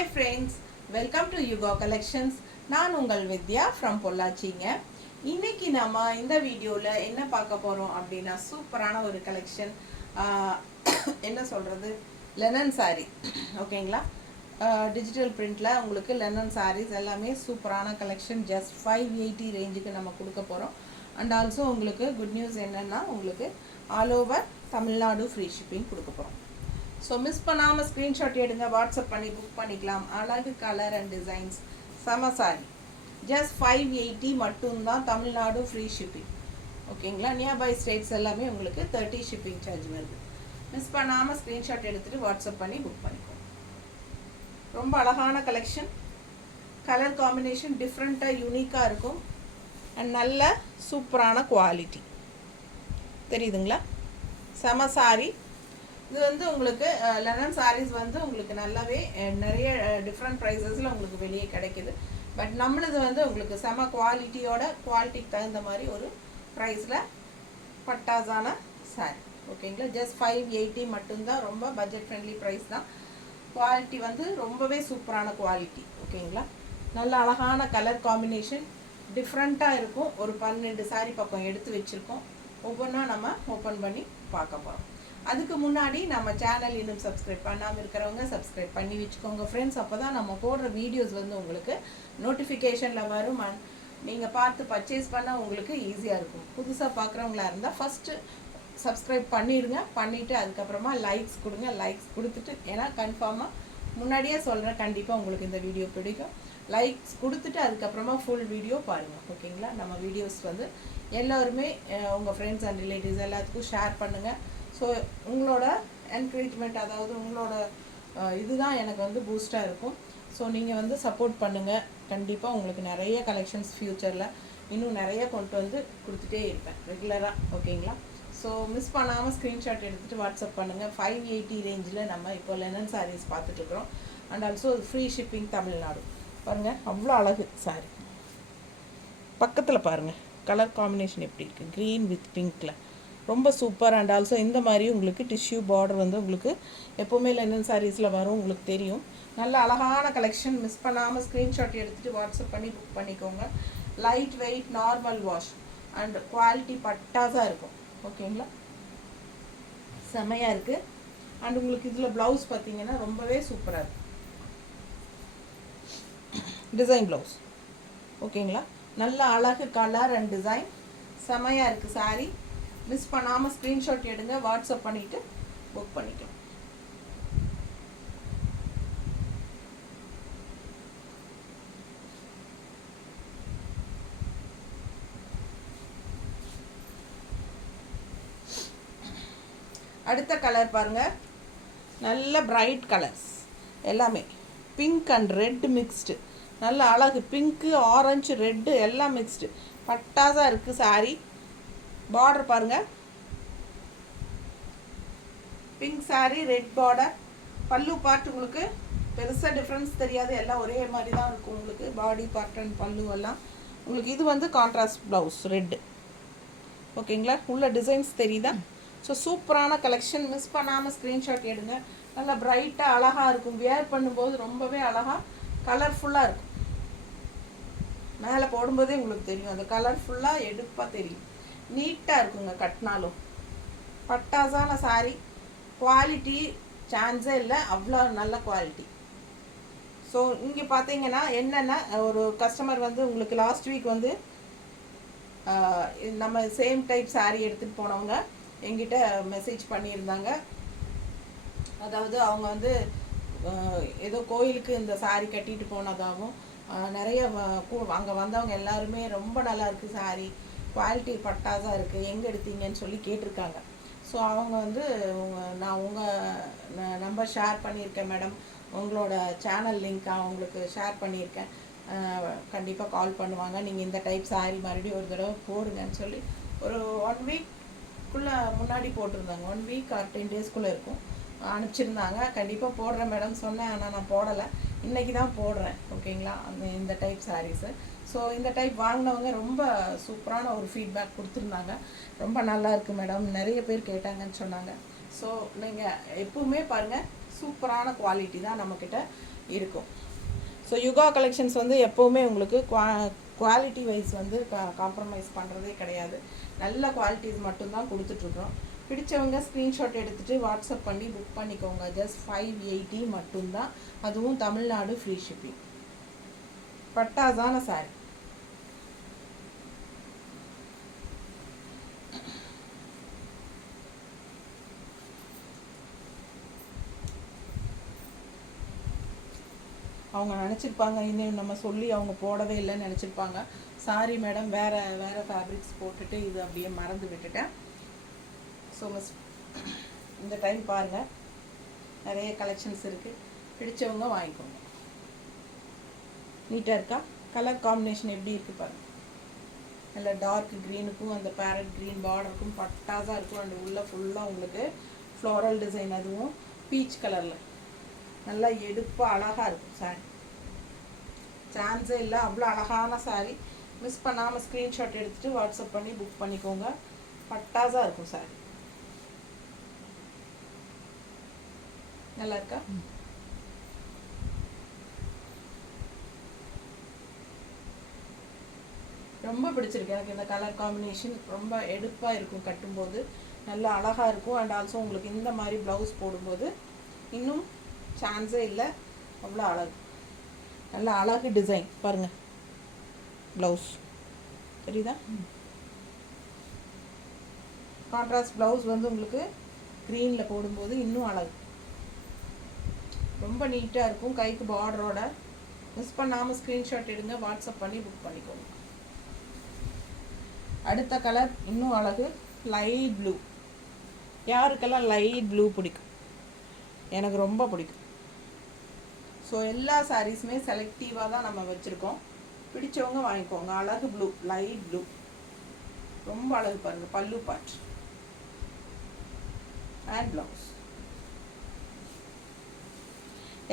Hi friends, welcome to Yuga Collections. நான் உங்கள் வித்யா from பொள்ளாச்சிங்க. இன்னைக்கு நாம இந்த வீடியோல என்ன பார்க்க போறோம் அப்படினா சூப்பரான ஒரு கலெக்ஷன். என்ன சொல்றது, லெனன் saree. ஓகேங்களா? டிஜிட்டல் பிரிண்ட்ல உங்களுக்கு லெனன் sarees எல்லாமே சூப்பரான கலெக்ஷன். ஜஸ்ட் 580 ரேஞ்சுக்கு நம்ம கொடுக்க போறோம். அண்ட் ஆல்சோ உங்களுக்கு குட் நியூஸ் என்னன்னா உங்களுக்கு all over Tamil Nadu free shipping கொடுக்க போறோம். ஸோ மிஸ் பண்ணாமல் ஸ்க்ரீன்ஷாட் எடுங்க, வாட்ஸ்அப் பண்ணி புக் பண்ணிக்கலாம். அழகு கலர் அண்ட் டிசைன்ஸ், செம சாரி. ஜஸ்ட் 580 மட்டும்தான், தமிழ்நாடு ஃப்ரீ ஷிப்பிங். ஓகேங்களா? நியர்பை ஸ்டேட்ஸ் எல்லாமே உங்களுக்கு 30 ஷிப்பிங் சார்ஜ் வருது. மிஸ் பண்ணாமல் ஸ்க்ரீன்ஷாட் எடுத்துகிட்டு வாட்ஸ்அப் பண்ணி புக் பண்ணிக்கோங்க. ரொம்ப அழகான கலெக்ஷன், கலர் காம்பினேஷன் டிஃப்ரெண்ட்டாக யூனிக்காக இருக்கும். அண்ட் நல்ல சூப்பரான குவாலிட்டி தெரியுதுங்களா? செம சாரி. இது வந்து உங்களுக்கு லெனன் சாரீஸ் வந்து உங்களுக்கு நல்லாவே நிறைய டிஃப்ரெண்ட் ப்ரைஸஸில் உங்களுக்கு வெளியே கிடைக்கிது. பட் நம்மளது வந்து உங்களுக்கு செம குவாலிட்டியோட, குவாலிட்டிக்கு தகுந்த மாதிரி ஒரு ப்ரைஸில் பட்டாசான சாரீ. ஓகேங்களா? ஜஸ்ட் 580 மட்டும்தான், ரொம்ப பட்ஜெட் ஃப்ரெண்ட்லி ப்ரைஸ் தான். குவாலிட்டி வந்து ரொம்பவே சூப்பரான குவாலிட்டி. ஓகேங்களா? நல்ல அழகான கலர் காம்பினேஷன் டிஃப்ரெண்ட்டாக இருக்கும். ஒரு 12 சாரீ பக்கம் எடுத்து வச்சுருக்கோம். ஒவ்வொன்றா நம்ம ஓப்பன் பண்ணி பார்க்க போகிறோம். அதுக்கு முன்னாடி நம்ம சேனல் இன்னும் சப்ஸ்கிரைப் பண்ணாமல் இருக்கிறவங்க சப்ஸ்கிரைப் பண்ணி வச்சுக்கோங்க ஃப்ரெண்ட்ஸ். அப்போ தான் நம்ம போடுற வீடியோஸ் வந்து உங்களுக்கு நோட்டிஃபிகேஷனில் வரும். நீங்கள் பார்த்து பர்ச்சேஸ் பண்ண உங்களுக்கு ஈஸியாக இருக்கும். புதுசாக பார்க்குறவங்களா இருந்தால் ஃபஸ்ட்டு சப்ஸ்கிரைப் பண்ணிடுங்க. பண்ணிவிட்டு அதுக்கப்புறமா லைக்ஸ் கொடுங்க. லைக்ஸ் கொடுத்துட்டு, ஏன்னா கன்ஃபார்மாக முன்னாடியே சொல்கிறேன், கண்டிப்பாக உங்களுக்கு இந்த வீடியோ பிடிக்கும். லைக்ஸ் கொடுத்துட்டு அதுக்கப்புறமா ஃபுல் வீடியோ பாருங்கள். ஓகேங்களா? நம்ம வீடியோஸ் வந்து எல்லோருமே உங்கள் ஃப்ரெண்ட்ஸ் அண்ட் ரிலேட்டிவ்ஸ் எல்லாத்துக்கும் ஷேர் பண்ணுங்கள். ஸோ உங்களோட என்கரேஜ்மெண்ட், அதாவது உங்களோட இதுதான் எனக்கு வந்து பூஸ்டாக இருக்கும். ஸோ நீங்கள் வந்து சப்போர்ட் பண்ணுங்கள். கண்டிப்பாக உங்களுக்கு நிறைய கலெக்ஷன்ஸ் ஃப்யூச்சரில் இன்னும் நிறைய கொண்டு வந்து கொடுத்துட்டே இருப்பேன் ரெகுலராக. ஓகேங்களா? ஸோ மிஸ் பண்ணாமல் ஸ்க்ரீன்ஷாட் எடுத்துகிட்டு வாட்ஸ்அப் பண்ணுங்கள். 580 ரேஞ்சில் நம்ம இப்போ லெனன் சாரீஸ் பார்த்துட்ருக்குறோம். And also free shipping Tamil Nadu. பாருங்கள், அவ்வளோ அழகு சாரீ. பக்கத்தில் பாருங்கள் கலர் காம்பினேஷன் எப்படி இருக்குது, க்ரீன் வித் பிங்க்கில் ரொம்ப சூப்பர். அண்ட் ஆல்சோ இந்த மாதிரி உங்களுக்கு டிஷ்யூ பார்டர் வந்து உங்களுக்கு எப்போவுமே லெனன் சாரீஸில் வரும், உங்களுக்கு தெரியும். நல்ல அழகான கலெக்ஷன். மிஸ் பண்ணாமல் ஸ்க்ரீன்ஷாட் எடுத்துகிட்டு வாட்ஸ்அப் பண்ணி புக் பண்ணிக்கோங்க. Light weight, normal wash and quality பட்டாஸாக இருக்கும். ஓகேங்களா? செமையாக இருக்குது. அண்ட் உங்களுக்கு இதில் ப்ளவுஸ் பார்த்தீங்கன்னா ரொம்பவே சூப்பராக இருக்குது. Design blouse. ஓகேங்களா? நல்ல அழகு கலர் அண்ட் டிசைன், செமையாக இருக்குது சாரீ. மிஸ் பண்ணாமல் ஸ்க்ரீன்ஷாட் எடுங்க, வாட்ஸ்அப் பண்ணிவிட்டு புக் பண்ணிக்கலாம். அடுத்த கலர் பாருங்கள், நல்ல பிரைட் கலர்ஸ் எல்லாமே பிங்க் அண்ட் ரெட் மிக்ஸ்டு. நல்ல அழகு பிங்க்கு, ஆரஞ்சு, ரெட்டு எல்லாம் மிக்ஸ்டு பட்டாசாக இருக்குது சாரீ. பார்டர் பாருங்கள், பிங்க் சாரீ, ரெட் பார்டர். பல்லு பார்ட் உங்களுக்கு பெருசாக டிஃப்ரென்ஸ் தெரியாது, எல்லாம் ஒரே மாதிரி தான் இருக்கும் உங்களுக்கு. பாடி பார்ட் அண்ட் பல்லு எல்லாம் உங்களுக்கு. இது வந்து கான்ட்ராஸ்ட் ப்ளவுஸ் ரெட்டு. ஓகேங்களா? உள்ள டிசைன்ஸ் தெரியுதா? ஸோ சூப்பரான கலெக்ஷன். மிஸ் பண்ணாமல் ஸ்க்ரீன்ஷாட் எடுங்க. நல்லா பிரைட்டாக அழகாக இருக்கும். வியர் பண்ணும்போது ரொம்பவே அழகாக கலர்ஃபுல்லாக இருக்கும். மேலே போடும்போதே உங்களுக்கு தெரியும், அந்த கலர்ஃபுல்லாக எடுப்பாக தெரியும். நீட்டாக இருக்குங்க கட்டினாலும். பட்டாசான சாரீ. குவாலிட்டி சான்ஸே இல்லை, அவ்வளோ நல்ல குவாலிட்டி. ஸோ இங்கே பார்த்தீங்கன்னா என்னென்னா, ஒரு கஸ்டமர் வந்து உங்களுக்கு லாஸ்ட் வீக் வந்து நம்ம சேம் டைப் சாரீ எடுத்துகிட்டு போனவங்க எங்கிட்ட மெசேஜ் பண்ணியிருந்தாங்க. அதாவது அவங்க வந்து ஏதோ கோயிலுக்கு இந்த சாரீ கட்டிட்டு போனதாகவும், நிறைய அங்கே வந்தவங்க எல்லாருமே ரொம்ப நல்லா இருக்குது சாரீ, குவாலிட்டி பட்டாஸாக இருக்குது, எங்கே எடுத்தீங்கன்னு சொல்லி கேட்டிருக்காங்க. ஸோ அவங்க வந்து நான் உங்கள் நம்பர் ஷேர் பண்ணியிருக்கேன் மேடம், உங்களோட சேனல் லிங்க் அவங்களுக்கு ஷேர் பண்ணியிருக்கேன், கண்டிப்பாக கால் பண்ணுவாங்க, நீங்கள் இந்த டைப் சாரீ மறுபடியும் ஒரு தடவை போடுங்கன்னு சொல்லி ஒரு 1 வீக்குள்ளே முன்னாடி போட்டிருந்தாங்க. 1 வீக் ஆர் 10 டேஸ்க்குள்ளே இருக்கும், அனுப்பிச்சிருந்தாங்க. கண்டிப்பாக போடுறேன் மேடம் சொன்னேன், ஆனால் நான் போடலை, இன்றைக்கி தான் போடுறேன். ஓகேங்களா? இந்த டைப் சாரீஸு. ஸோ இந்த டைப் வாங்கினவங்க ரொம்ப சூப்பரான ஒரு ஃபீட்பேக் கொடுத்துருந்தாங்க. ரொம்ப நல்லா இருக்குது மேடம், நிறைய பேர் கேட்டாங்கன்னு சொன்னாங்க. ஸோ நீங்கள் எப்பவுமே பாருங்கள், சூப்பரான குவாலிட்டி தான் நம்மக்கிட்ட இருக்கும். ஸோ யுகா கலெக்ஷன்ஸ் வந்து எப்போவுமே உங்களுக்கு குவாலிட்டி வைஸ் வந்து காம்ப்ரமைஸ் பண்ணுறதே கிடையாது. நல்ல குவாலிட்டிஸ் மட்டும்தான் கொடுத்துட்ருக்குறோம். பிடிச்சவங்க ஸ்க்ரீன்ஷாட் எடுத்துகிட்டு வாட்ஸ்அப் பண்ணி புக் பண்ணிக்கோங்க. ஜஸ்ட் 580 மட்டும்தான். அதுவும் தமிழ்நாடு ஃப்ரீ ஷிப்பிங். பட்டாசான சாரி. அவங்க நினச்சிருப்பாங்க இன்னும் நம்ம சொல்லி அவங்க போடவே இல்லைன்னு நினச்சிருப்பாங்க. சாரி மேடம், வேறு ஃபேப்ரிக்ஸ் போட்டுட்டு இது அப்படியே மறந்து விட்டுட்டேன். ஸோ மிஸ் இந்த டைம் பாருங்கள், நிறைய கலெக்ஷன்ஸ் இருக்குது. பிடிச்சவங்க வாங்கிக்கோங்க. நீட்டாக இருக்கா? கலர் காம்பினேஷன் எப்படி இருக்குது பாருங்கள். நல்ல டார்க் க்ரீனுக்கும் அந்த பேரட் க்ரீன் பார்டருக்கும் பட்டாசாக இருக்கும். அண்ட் உள்ள ஃபுல்லாக உங்களுக்கு ஃப்ளோரல் டிசைன், அதுவும் பீச் கலரில் நல்லா எடுப்பாக அழகாக இருக்கும் சாரீ. சான்ஸே இல்லை, அவ்வளோ அழகான சாரீ. மிஸ் பண்ணாமல் ஸ்க்ரீன்ஷாட் எடுத்துகிட்டு வாட்ஸ்அப் பண்ணி புக் பண்ணிக்கோங்க. பட்டாசாக இருக்கும் சாரீ. நல்லா இருக்கா? ரொம்ப பிடிச்சிருக்கு எனக்கு இந்த கலர் காம்பினேஷன். ரொம்ப எடுப்பாக இருக்கும், கட்டும்போது நல்லா அழகாக இருக்கும். அண்ட் ஆல்சோ உங்களுக்கு இந்த மாதிரி ப்ளவுஸ் போடும்போது இன்னும் சான்ஸே இல்லை, அவ்வளோ அழகு. நல்ல அழகு டிசைன் பாருங்கள். ப்ளவுஸ் தெரியுதா? கான்ட்ராஸ்ட் ப்ளவுஸ் வந்து உங்களுக்கு க்ரீனில் போடும்போது இன்னும் அழகு. ரொம்ப நீட்டாக இருக்கும், கைக்கு பார்டரோட. மிஸ் பண்ணாமல் ஸ்க்ரீன்ஷாட் எடுங்க, வாட்ஸ்அப் பண்ணி புக் பண்ணிக்கோங்க. அடுத்த கலர் இன்னும் அழகு, லைட் ப்ளூ. யாருக்கெல்லாம் லைட் ப்ளூ பிடிக்கும்? எனக்கு ரொம்ப பிடிக்கும். ஸோ எல்லா சாரீஸுமே செலக்டிவாக தான் நம்ம வச்சுருக்கோம். பிடிச்சவங்க வாங்கிக்கோங்க. அழகு ப்ளூ, லைட் ப்ளூ, ரொம்ப அழகு பாருங்கள். பல்லு பார்ட் அண்ட் ப்ளவுஸ்.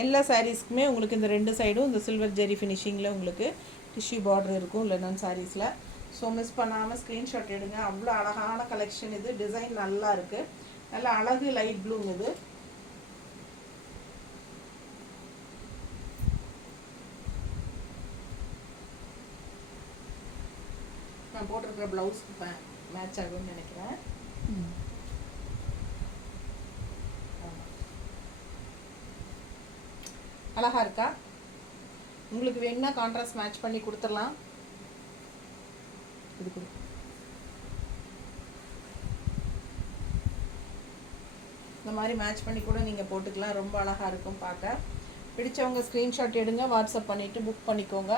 எல்லா சாரீஸ்க்குமே உங்களுக்கு இந்த 2 சைடும் இந்த சில்வர் ஜெரி ஃபினிஷிங்கில் உங்களுக்கு டிஷ்யூ பார்டர் இருக்கும் லெனன் சாரீஸில். ஸோ மிஸ் பண்ணாமல் ஸ்க்ரீன்ஷாட் எடுங்க. அவ்வளோ அழகான கலெக்ஷன் இது. டிசைன் நல்லா இருக்குது, நல்லா அழகு லைட் ப்ளூங்க இது. நான் போட்டிருக்கிற ப்ளவுஸ்க்கு மேட்ச் ஆகும்னு நினைக்கிறேன். அழகா இருக்கா? உங்களுக்கு வேணும்னா கான்ட்ராஸ்ட் மேட்ச் பண்ணி கொடுத்துடலாம். இது கொடு. இந்த மாதிரி மேட்ச் பண்ணி கூட நீங்கள் போட்டுக்கலாம். ரொம்ப அழகாக இருக்கும் பார்க்க. பிடிச்சவங்க ஸ்க்ரீன்ஷாட் எடுங்க, வாட்ஸ்அப் பண்ணிவிட்டு புக் பண்ணிக்கோங்க.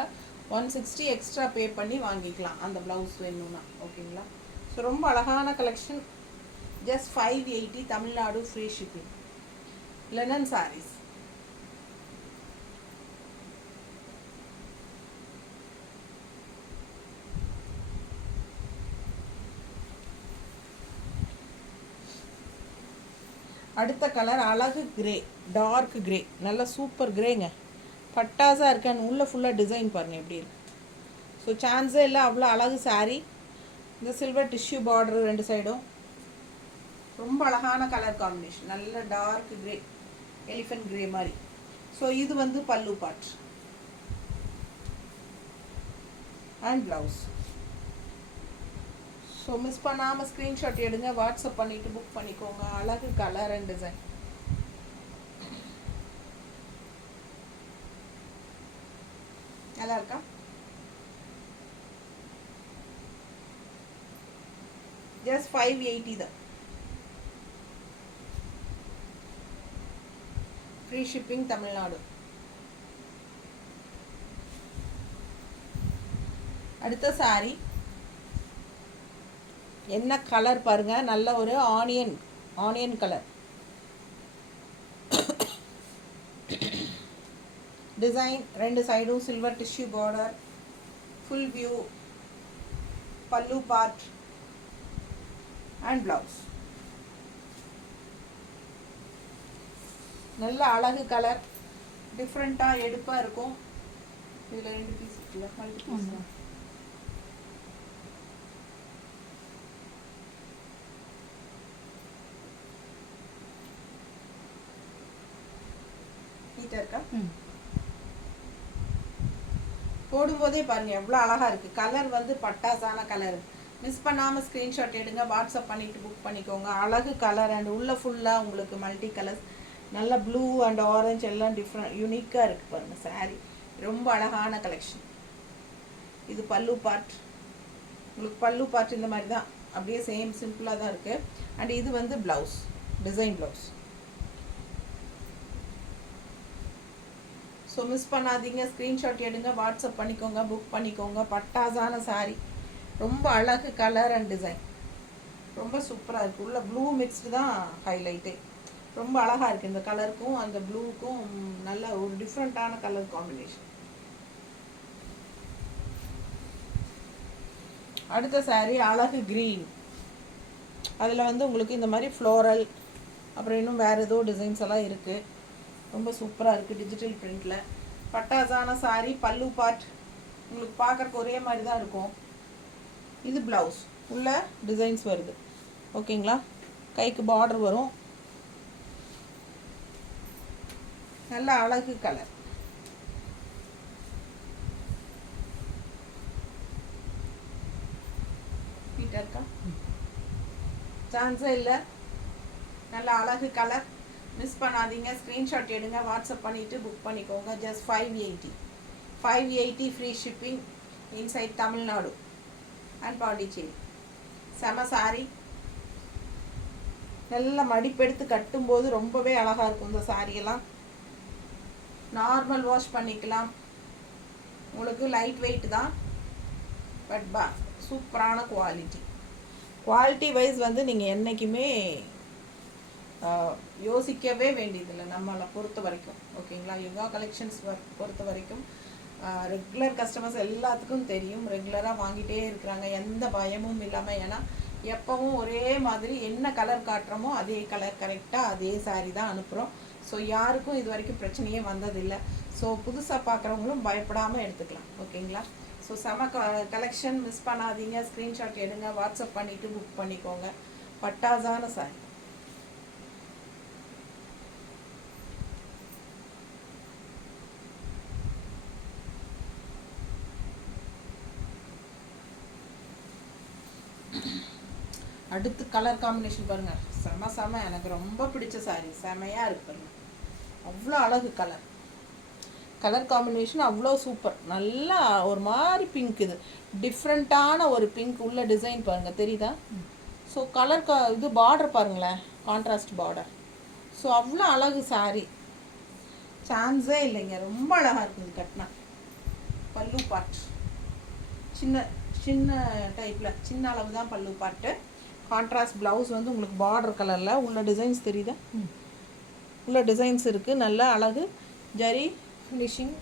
160 எக்ஸ்ட்ரா பே பண்ணி வாங்கிக்கலாம் அந்த ப்ளவுஸ் வேணும்னா. ஓகேங்களா? ஸோ ரொம்ப அழகான collection. Just 580, Tamil Nadu free shipping. Linen sarees. அடுத்த கலர் அழகு கிரே, டார்க் கிரே, நல்ல சூப்பர் கிரேங்க. பட்டாசாக இருக்கான்னு உள்ள ஃபுல்லாக டிசைன் பாருங்கள் எப்படி இருக்கு. ஸோ சான்ஸே இல்லை, அவ்வளோ அழகு சாரீ. இந்த சில்வர் டிஷ்யூ பார்டர் 2 சைடும். ரொம்ப அழகான கலர் காம்பினேஷன். நல்ல டார்க் கிரே, எலிஃபென்ட் கிரே மாதிரி. ஸோ இது வந்து பல்லு part and blouse. So miss பண்ணாமல் ஸ்க்ரீன்ஷாட் எடுங்க, வாட்ஸ்அப் பண்ணிவிட்டு புக் பண்ணிக்கோங்க. அழகு கலர் அண்ட் டிசைன். நல்லா இருக்கா? ஜஸ்ட் 580 தான். Free shipping Tamil Nadu. அடுத்த சாரி என்ன கலர் பாருங்க. நல்ல ஒரு ஆனியன் கலர் டிசைன். 2 சைடும் silver tissue border, full view, பல்லு பார்ட் அண்ட் ப்ளவுஸ். நல்ல அழகு கலர், டிஃப்ரெண்ட்டாக எடுப்பாக இருக்கும். இதில் 2 பீஸ் இருக்குல்ல, மல்டி பீஸ் தான். நீட்டாக இருக்கா? போடும்போதே பாருங்கள் எவ்வளோ அழகாக இருக்குது. கலர் வந்து பட்டாசான கலர். மிஸ் பண்ணாமல் ஸ்க்ரீன்ஷாட் எடுங்க, வாட்ஸ்அப் பண்ணிவிட்டு புக் பண்ணிக்கோங்க. அழகு கலர் அண்ட் உள்ளே ஃபுல்லாக உங்களுக்கு மல்டி கலர்ஸ், நல்ல ப்ளூ அண்ட் ஆரஞ்சு எல்லாம் டிஃப்ரெண்ட் யூனிக்காக இருக்குது பாருங்கள். சாரீ ரொம்ப அழகான கலெக்ஷன். இது பல்லு பார்ட். உங்களுக்கு பல்லு பார்ட் இந்த மாதிரி தான், அப்படியே சேம் சிம்பிளாக தான் இருக்குது. அண்ட் இது வந்து blouse, design blouse. So miss பண்ணாதீங்க, ஸ்க்ரீன்ஷாட் எடுங்க, வாட்ஸ்அப் பண்ணிக்கோங்க, புக் பண்ணிக்கோங்க. பட்டாசான சாரீ, ரொம்ப அழகு கலர் அண்ட் டிசைன், ரொம்ப சூப்பராக இருக்குது. உள்ள ப்ளூ மிக்ஸ்டு தான் ஹைலைட்டே. ரொம்ப அழகாக இருக்குது. இந்த கலருக்கும் அந்த ப்ளூவுக்கும் நல்ல ஒரு டிஃப்ரெண்ட்டான கலர் காம்பினேஷன். அடுத்த சாரீ அழகு க்ரீன். அதில் வந்து உங்களுக்கு இந்த மாதிரி ஃப்ளோரல், அப்புறம் இன்னும் வேறு ஏதோ டிசைன்ஸ் எல்லாம் இருக்குது. ரொம்ப சூப்பராக இருக்குது டிஜிட்டல் பிரிண்டில். பட்டாசான சாரீ. பல்லு பார்ட் உங்களுக்கு பார்க்குறக்கு ஒரே மாதிரி தான் இருக்கும். இது ப்ளவுஸ், உள்ள டிசைன்ஸ் வருது. ஓகேங்களா? கைக்கு பார்டர் வரும். நல்ல அழகு கலர். நீட்டாக இருக்கா? சான்ஸே இல்லை. நல்ல அழகு கலர். மிஸ் பண்ணாதீங்க, ஸ்க்ரீன்ஷாட் எடுங்க, வாட்ஸ்அப் பண்ணிவிட்டு புக் பண்ணிக்கோங்க. Just 580 free shipping inside Tamil Nadu and Pondicherry. செம சாரி. நல்ல மடிப்பெடுத்து கட்டும்போது ரொம்பவே அழகாக இருக்கும். இந்த சாரியெல்லாம் நார்மல் வாஷ் பண்ணிக்கலாம். உங்களுக்கு லைட் வெயிட் தான், பட் சூப்பரான குவாலிட்டி வைஸ் வந்து நீங்கள் என்றைக்குமே யோசிக்கவே வேண்டியதில்லை நம்மளை பொறுத்த வரைக்கும். ஓகேங்களா? யுகா கலெக்ஷன்ஸ் பொறுத்த வரைக்கும் ரெகுலர் கஸ்டமர்ஸ் எல்லாத்துக்கும் தெரியும், ரெகுலராக வாங்கிட்டே இருக்கிறாங்க, எந்த பயமும் இல்லாமல். ஏன்னா எப்பவும் ஒரே மாதிரி என்ன கலர் காட்டுறோமோ அதே கலர் கரெக்டாக அதே சாரீ தான் அனுப்புகிறோம். ஸோ யாருக்கும் இது வரைக்கும் பிரச்சனையே வந்ததில்லை. ஸோ புதுசாக பார்க்குறவங்களும் பயப்படாமல் எடுத்துக்கலாம். ஓகேங்களா? ஸோ செம கலெக்ஷன். மிஸ் பண்ணாதீங்க, ஸ்க்ரீன்ஷாட் எடுங்க, வாட்ஸ்அப் பண்ணிவிட்டு புக் பண்ணிக்கோங்க. பட்டாசான சாரி. அடுத்து கலர் காம்பினேஷன் பாருங்கள், செம. எனக்கு ரொம்ப பிடிச்ச சாரீ. செமையாக இருக்கு பாருங்கள். அவ்வளோ அழகு கலர் காம்பினேஷன் அவ்வளோ சூப்பர். நல்லா ஒரு மாதிரி பிங்க், இது டிஃப்ரெண்ட்டான ஒரு பிங்க். உள்ள டிசைன் பாருங்கள், தெரியுதா? ஸோ கலர் இது பார்டர் பாருங்களேன், கான்ட்ராஸ்ட் பார்டர். ஸோ அவ்வளோ அழகு சாரீ, சான்ஸே இல்லைங்க. ரொம்ப அழகாக இருக்குது கட்டினா. பல்லு பார்ட் சின்ன டைப்பில், சின்ன அளவு தான் பல்லு பார்ட்டு. கான்ட்ராஸ்ட் ப்ளவுஸ் வந்து உங்களுக்கு பார்டர் கலரில். உள்ள டிசைன்ஸ் தெரியுதா? உள்ள டிசைன்ஸ் இருக்குது. நல்ல அழகு ஜரி ஃபினிஷிங்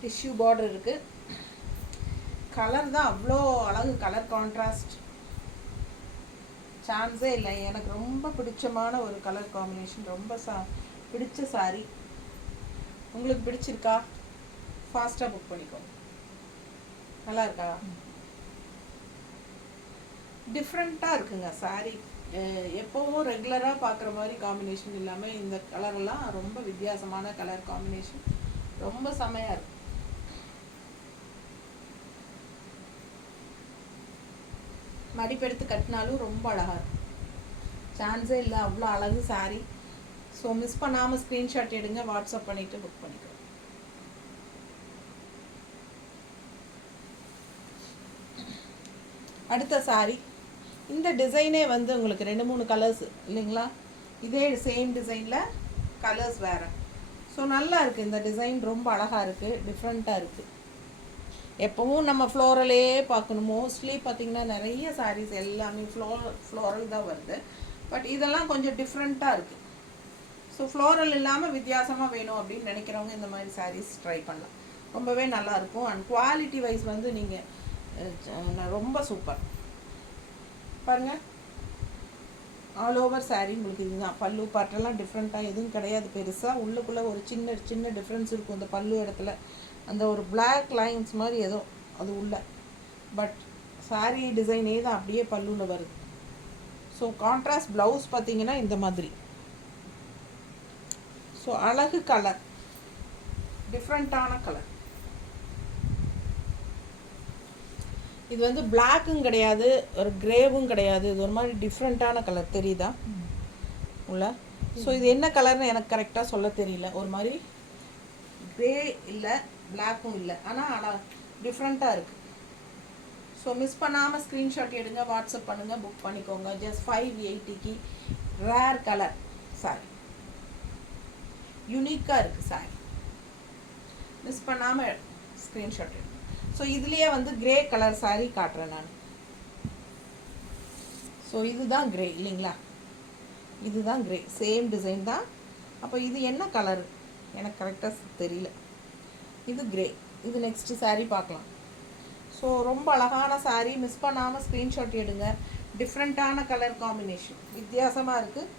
டிஷ்யூ பார்டர் இருக்குது. கலர் தான் அவ்வளோ அழகு. கலர் கான்ட்ராஸ்ட் சான்ஸே இல்லை. எனக்கு ரொம்ப பிடிச்சமான ஒரு கலர் காம்பினேஷன். ரொம்ப பிடிச்ச சாரீ. உங்களுக்கு பிடிச்சிருக்கா? ஃபாஸ்ட்டாக புக் பண்ணிக்கோங்க. நல்லா இருக்கா? டிஃப்ரெண்ட்டாக இருக்குங்க சாரீ. எப்போவும் ரெகுலராக பார்க்குற மாதிரி காம்பினேஷன் இல்லாமல் இந்த கலரெல்லாம் ரொம்ப வித்தியாசமான கலர் காம்பினேஷன். ரொம்ப செமையாக இருக்கும். மடிப்பெடுத்து கட்டினாலும் ரொம்ப அழகாக இருக்கும். சான்ஸே இல்லை, அவ்வளோ அழகு சாரீ. ஸோ மிஸ் பண்ணாமல் ஸ்க்ரீன்ஷாட் எடுங்க, வாட்ஸ்அப் பண்ணிவிட்டு புக் பண்ணிக்கோங்க. அடுத்த சாரீ. இந்த டிசைனே வந்து உங்களுக்கு 2-3 கலர்ஸ் இல்லைங்களா? இதே சேம் டிசைனில் கலர்ஸ் வேறு. ஸோ நல்லா இருக்குது இந்த டிசைன். ரொம்ப அழகாக இருக்குது, டிஃப்ரெண்ட்டாக இருக்குது. எப்போவும் நம்ம ஃப்ளோரலே பார்க்கணும். மோஸ்ட்லி பார்த்திங்கன்னா நிறைய சாரீஸ் எல்லாமே ஃப்ளோரல் தான் வருது. பட் இதெல்லாம் கொஞ்சம் டிஃப்ரெண்ட்டாக இருக்குது. ஸோ ஃப்ளோரல் இல்லாமல் வித்தியாசமாக வேணும் அப்படின்னு நினைக்கிறவங்க இந்த மாதிரி சாரீஸ் ட்ரை பண்ணலாம். ரொம்பவே நல்லாயிருக்கும். அண்ட் குவாலிட்டி வைஸ் வந்து நீங்கள் ரொம்ப சூப்பர் பாருங்கள். ஆல் ஓவர் சாரீ உங்களுக்கு இதுதான். பல்லு பார்ட்டெல்லாம் டிஃப்ரெண்ட்டாக எதுவும் கிடையாது பெருசாக. உள்ளுக்குள்ளே ஒரு சின்ன டிஃப்ரென்ஸ் இருக்கும். இந்த பல்லு இடத்துல அந்த ஒரு பிளாக் லைன்ஸ் மாதிரி ஏதோ அது உள்ள. பட் சாரீ டிசைனே தான் அப்படியே பல்லுவில் வருது. ஸோ கான்ட்ராஸ்ட் ப்ளவுஸ் பார்த்தீங்கன்னா இந்த மாதிரி. ஸோ அழகு கலர். டிஃப்ரெண்ட்டான கலர். இது வந்து பிளாக்கும் கிடையாது, ஒரு கிரேவும் கிடையாது. இது ஒரு மாதிரி டிஃப்ரெண்ட்டான கலர் தெரியுதா உள்ள? ஸோ இது என்ன கலர்னு எனக்கு கரெக்டாக சொல்ல தெரியல. ஒரு மாதிரி கிரே இல்லை, பிளாக்கும் இல்லை, ஆனால் டிஃப்ரெண்ட்டாக இருக்குது. ஸோ மிஸ் பண்ணாமல் ஸ்க்ரீன்ஷாட் எடுங்க, வாட்ஸ்அப் பண்ணுங்கள், புக் பண்ணிக்கோங்க. ஜஸ்ட் 580க்கு ரேர் கலர் சாரி, யூனிக்காக இருக்குது சாரி. மிஸ் பண்ணாமல் ஸ்க்ரீன்ஷாட் எடுங்க. ஸோ இதுலேயே வந்து கிரே கலர் சாரீ காட்டுறேன் நான். ஸோ இதுதான் கிரே இல்லைங்களா? இதுதான் கிரே, சேம் டிசைன் தான். அப்போ இது என்ன கலர் எனக்கு கரெக்டாக தெரியல. இது கிரே. இது நெக்ஸ்ட்டு சாரீ பார்க்கலாம். ஸோ ரொம்ப அழகான சாரீ, மிஸ் பண்ணாமல் ஸ்க்ரீன்ஷாட் எடுங்க. டிஃப்ரெண்ட்டான கலர் காம்பினேஷன், வித்தியாசமாக இருக்குது,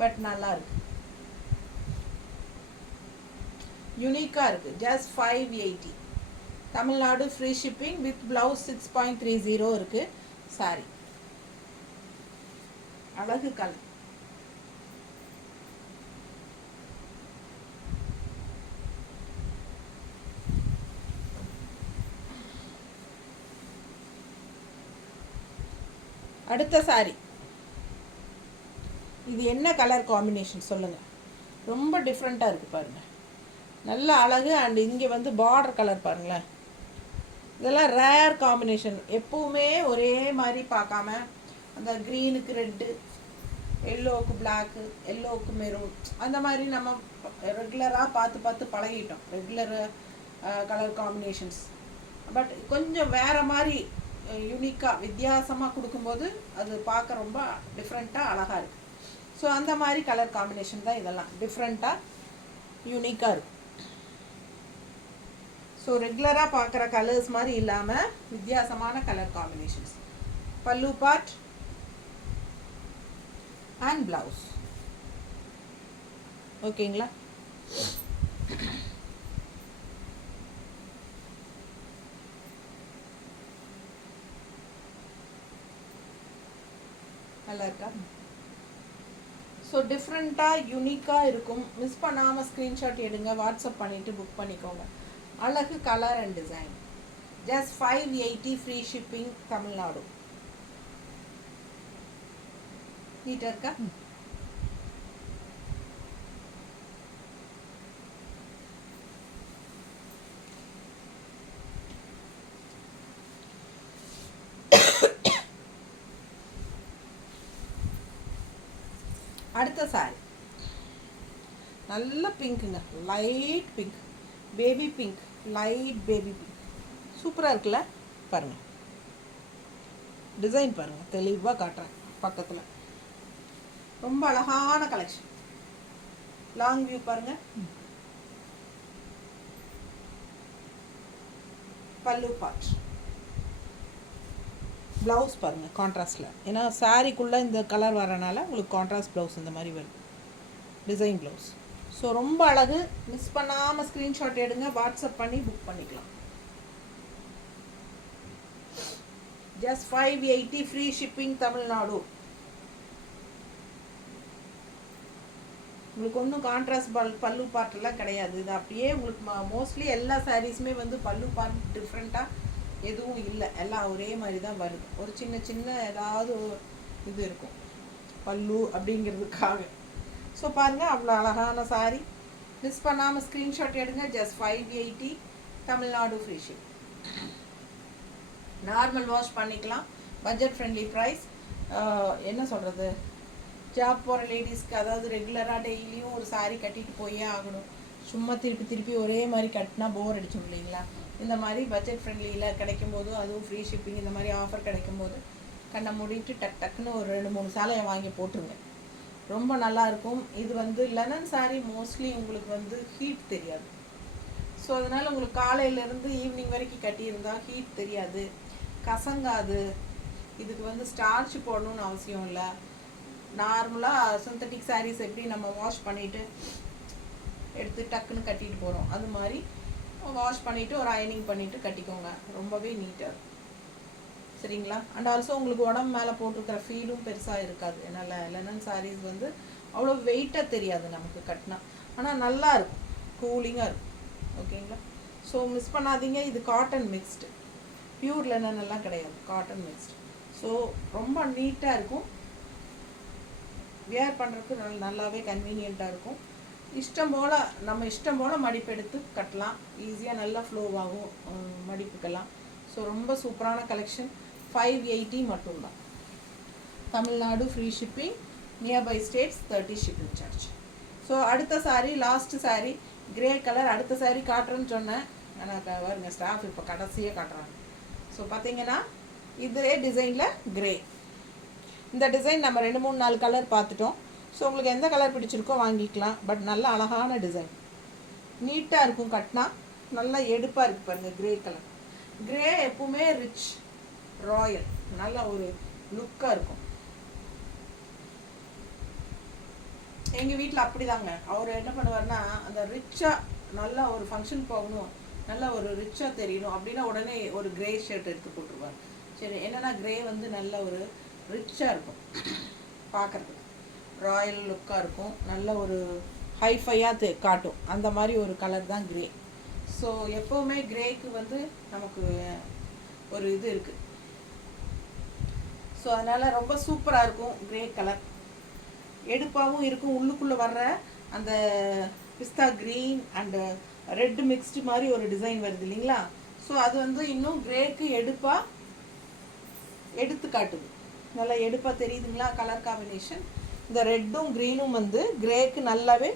பட் நல்லா இருக்குது, யூனிக்காக இருக்குது. Just 580. Tamil Nadu free shipping with blouse 6.30 இருக்குது சாரி. அழகு கலர். அடுத்த சாரி, இது என்ன கலர் காம்பினேஷன் சொல்லுங்கள்? ரொம்ப டிஃப்ரெண்ட்டாக இருக்குது பாருங்கள், நல்ல அழகு. அண்ட் இங்கே வந்து பார்டர் கலர் பாருங்களேன். இதெல்லாம் ரேர் காம்பினேஷன். எப்பவுமே ஒரே மாதிரி பார்க்காம, அந்த க்ரீனுக்கு ரெட்டு, எல்லோவுக்கு பிளாக்கு, எல்லோவுக்கு மெரூன், அந்த மாதிரி நம்ம ரெகுலராக பார்த்து பார்த்து பழகிட்டோம், ரெகுலர் கலர் காம்பினேஷன்ஸ். பட் கொஞ்சம் வேறு மாதிரி யூனிக்காக வித்தியாசமாக கொடுக்கும்போது அது பார்க்க ரொம்ப டிஃப்ரெண்ட்டாக அழகாக இருக்குது. ஸோ அந்த மாதிரி கலர் காம்பினேஷன் தான் இதெல்லாம், டிஃப்ரெண்ட்டாக யூனிக்காக இருக்குது. ஸோ ரெகுலராக பார்க்குற கலர்ஸ் மாதிரி இல்லாமல் வித்தியாசமான கலர் காம்பினேஷன்ஸ். பல்லு பார்ட் அண்ட் ப்ளவுஸ். ஓகேங்களா? நல்லா இருக்கா? ஸோ டிஃப்ரெண்ட்டாக யூனிக்காக இருக்கும். மிஸ் பண்ணாமல் ஸ்க்ரீன்ஷாட் எடுங்க, வாட்ஸ்அப் பண்ணிவிட்டு புக் பண்ணிக்கோங்க. அழகு colour and design. Just 580 free shipping Tamil Nadu. நீட்டாக இருக்கா? அடுத்த சாரி நல்ல பிங்க்குங்க, light pink, baby pink, light baby pink. சூப்பராக இருக்குல்ல? பாருங்கள் டிசைன், பாருங்கள், தெளிவாக காட்டுறேன் பக்கத்தில். ரொம்ப அழகான கலெக்ஷன். லாங் வியூ பாருங்கள். பல்லு பார்ட், ப்ளவுஸ் பாருங்கள் கான்ட்ராஸ்டில். ஏன்னா சாரீக்குள்ளே இந்த கலர் வரனால உங்களுக்கு கான்ட்ராஸ்ட் ப்ளவுஸ் இந்த மாதிரி வருது, டிசைன் ப்ளவுஸ். ஸோ ரொம்ப அழகு. மிஸ் பண்ணாமல் ஸ்க்ரீன்ஷாட் எடுங்க, வாட்ஸ்அப் பண்ணி புக் பண்ணிக்கலாம். Just 580 free shipping Tamil Nadu. உங்களுக்கு ஒன்றும் கான்ட்ராஸ்ட் பல்லு பார்ட்டெல்லாம் கிடையாது. இது அப்படியே உங்களுக்கு மோஸ்ட்லி எல்லா சாரீஸுமே வந்து பல்லு பார்ட் டிஃப்ரெண்ட்டாக எதுவும் இல்லை, எல்லாம் ஒரே மாதிரி தான் வருது. ஒரு சின்ன சின்ன ஏதாவது இது இருக்கும் பல்லு அப்படிங்கிறதுக்காக. ஸோ பாருங்கள் அவ்வளோ அழகான சாரீ. மிஸ் பண்ணாமல் ஸ்க்ரீன்ஷாட் எடுங்க. Just 580 Tamil Nadu free ship. Normal wash பண்ணிக்கலாம், பட்ஜெட் ஃப்ரெண்ட்லி ப்ரைஸ். என்ன சொல்கிறது, ஜாப் போகிற லேடிஸ்க்கு, அதாவது ரெகுலராக டெய்லியும் ஒரு சாரீ கட்டிட்டு போயே ஆகணும், சும்மா திருப்பி திருப்பி ஒரே மாதிரி கட்டினா போர் அடிச்சோம் இல்லைங்களா? இந்த மாதிரி பட்ஜெட் ஃப்ரெண்ட்லியில் கிடைக்கும்போது, அதுவும் ஃப்ரீ ஷிப்பிங் இந்த மாதிரி ஆஃபர் கிடைக்கும்போது கண்ணை மூடிட்டு டக்குன்னு ஒரு 2-3 சாலையை வாங்கி போட்டுருங்க. ரொம்ப நல்லாயிருக்கும். இது வந்து லெனன் சாரீ, மோஸ்ட்லி உங்களுக்கு வந்து ஹீட் தெரியாது. ஸோ அதனால் உங்களுக்கு காலையிலேருந்து ஈவினிங் வரைக்கும் கட்டியிருந்தால் ஹீட் தெரியாது, கசங்காது. இதுக்கு வந்து ஸ்டார்ச் போடணும்னு அவசியம் இல்லை. நார்மலாக சிந்தட்டிக் சாரீஸ் எப்படி நம்ம வாஷ் பண்ணிவிட்டு எடுத்து டக்குன்னு கட்டிட்டு போகிறோம், அது மாதிரி வாஷ் பண்ணிவிட்டு ஒரு அயனிங் பண்ணிவிட்டு கட்டிக்கோங்க. ரொம்பவே நீட்டாக இருக்கும். சரிங்களா? அண்ட் ஆல்சோ உங்களுக்கு உடம்பு மேலே போட்டிருக்கிற ஃபீலும் பெருசாக இருக்காது. ஏன்னா லெனன் சாரீஸ் வந்து அவ்வளோ வெயிட்டாக தெரியாது நமக்கு கட்டினா, ஆனால் நல்லா இருக்கும், கூலிங்காக இருக்கும். ஓகேங்களா. ஸோ மிஸ் பண்ணாதீங்க. இது காட்டன் மிக்ஸ்டு, பியூர் லெனன் எல்லாம் கிடையாது, காட்டன் மிக்ஸ்டு. ஸோ ரொம்ப நீட்டாக இருக்கும், வியர் பண்ணுறதுக்கு நல்லாவே கன்வீனியண்ட்டாக இருக்கும். நம்ம இஷ்டம் போல் மடிப்பெடுத்து கட்டலாம், ஈஸியாக நல்லா ஃப்ளோவாகும் மடிப்புக்கெல்லாம். ஸோ ரொம்ப சூப்பரான கலெக்ஷன். 580 மட்டும்தான். Tamil Nadu free shipping, nearby states 30 shipping charge. So அடுத்த sari, last sari grey colour. அடுத்த சாரீ காட்டுறேன்னு சொன்னேன், ஆனால் வருங்க ஸ்டாஃப் இப்போ கடைசியாக காட்டுறாங்க. ஸோ பார்த்தீங்கன்னா இதே டிசைனில் கிரே. இந்த டிசைன் நம்ம 2-3-4 கலர் பார்த்துட்டோம். ஸோ உங்களுக்கு எந்த கலர் பிடிச்சிருக்கோ வாங்கிக்கலாம். பட் நல்ல அழகான டிசைன், நீட்டாக இருக்கும், கட்டினா நல்லா எடுப்பாக இருக்குது பாருங்கள். கிரே கலர், கிரே எப்பவுமே ரிச் ராயல், நல்ல ஒரு லுக்காக இருக்கும். எங்கள் வீட்டில் அப்படிதாங்க. அவர் என்ன பண்ணுவார்னா, அந்த ரிச்சாக நல்லா ஒரு ஃபங்க்ஷன் போகணும், நல்லா ஒரு ரிச்சாக தெரியணும் அப்படின்னா உடனே ஒரு கிரே ஷர்ட் எடுத்து போட்டுருவார். சரி, என்னென்னா கிரே வந்து நல்ல ஒரு ரிச்சாக இருக்கும், பார்க்குறதுக்கு ராயல் லுக்காக இருக்கும், நல்ல ஒரு ஹைஃபையாக காட்டும். அந்த மாதிரி ஒரு கலர் தான் கிரே. ஸோ எப்போவுமே கிரேக்கு வந்து நமக்கு ஒரு இது இருக்குது. ஸோ அதனால் ரொம்ப சூப்பராக இருக்கும் கிரே கலர், எடுப்பாகவும் இருக்கும். உள்ளுக்குள்ளே வர்ற அந்த பிஸ்தா க்ரீன் அண்டு ரெட் மிக்ஸ்டு மாதிரி ஒரு டிசைன் வருது இல்லைங்களா. ஸோ அது வந்து இன்னும் கிரேக்கு எடுத்து காட்டுது, நல்லா எடுப்பாக தெரியுதுங்களா கலர் காம்பினேஷன். இந்த ரெட்டும் க்ரீனும் வந்து கிரேக்கு நல்லாவே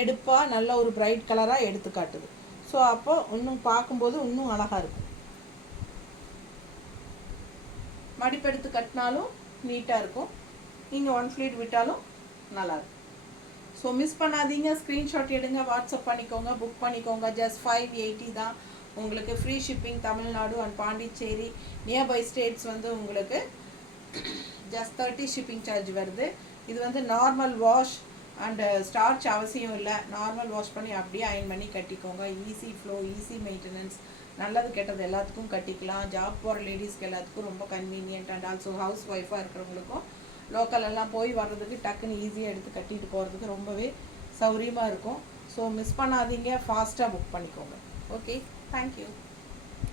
எடுப்பாக நல்ல ஒரு பிரைட் கலராக எடுத்து காட்டுது. ஸோ அப்போ இன்னும் பார்க்கும்போது இன்னும் அழகாக இருக்கும். மடிப்பெடுத்து கட்டினாலும் நீட்டாக இருக்கும், நீங்கள் 1 ஃப்ளீட் விட்டாலும் நல்லாயிருக்கும். ஸோ மிஸ் பண்ணாதீங்க, ஸ்க்ரீன்ஷாட் எடுங்க, வாட்ஸ்அப் பண்ணிக்கோங்க, புக் பண்ணிக்கோங்க. ஜஸ்ட் 580 தான். உங்களுக்கு free shipping Tamil Nadu and Pondicherry nearby states வந்து உங்களுக்கு ஜஸ்ட் 30 ஷிப்பிங் சார்ஜ் வருது. இது வந்து நார்மல் வாஷ் அண்டு ஸ்டார்ச் அவசியம் இல்லை, நார்மல் வாஷ் பண்ணி அப்படியே அயன் பண்ணி கட்டிக்கோங்க. ஈஸி ஃப்ளோ, ஈஸி மெயின்டெனன்ஸ், நல்லது கெட்டது எல்லாத்துக்கும் கட்டிக்கலாம். ஜாப் போகிற லேடிஸ்க்கு எல்லாத்துக்கும் ரொம்ப கன்வீனியன்ட். அண்ட் ஆல்சோ ஹவுஸ் ஒய்ஃபாக இருக்கிறவங்களுக்கும் லோக்கல் எல்லாம் போய் வர்றதுக்கு டக்குன்னு ஈஸியாக எடுத்து கட்டிட்டு போகிறதுக்கு ரொம்பவே சௌரியமாக இருக்கும். ஸோ மிஸ் பண்ணாதீங்க, ஃபாஸ்ட்டாக புக் பண்ணிக்கோங்க. Okay, thank you.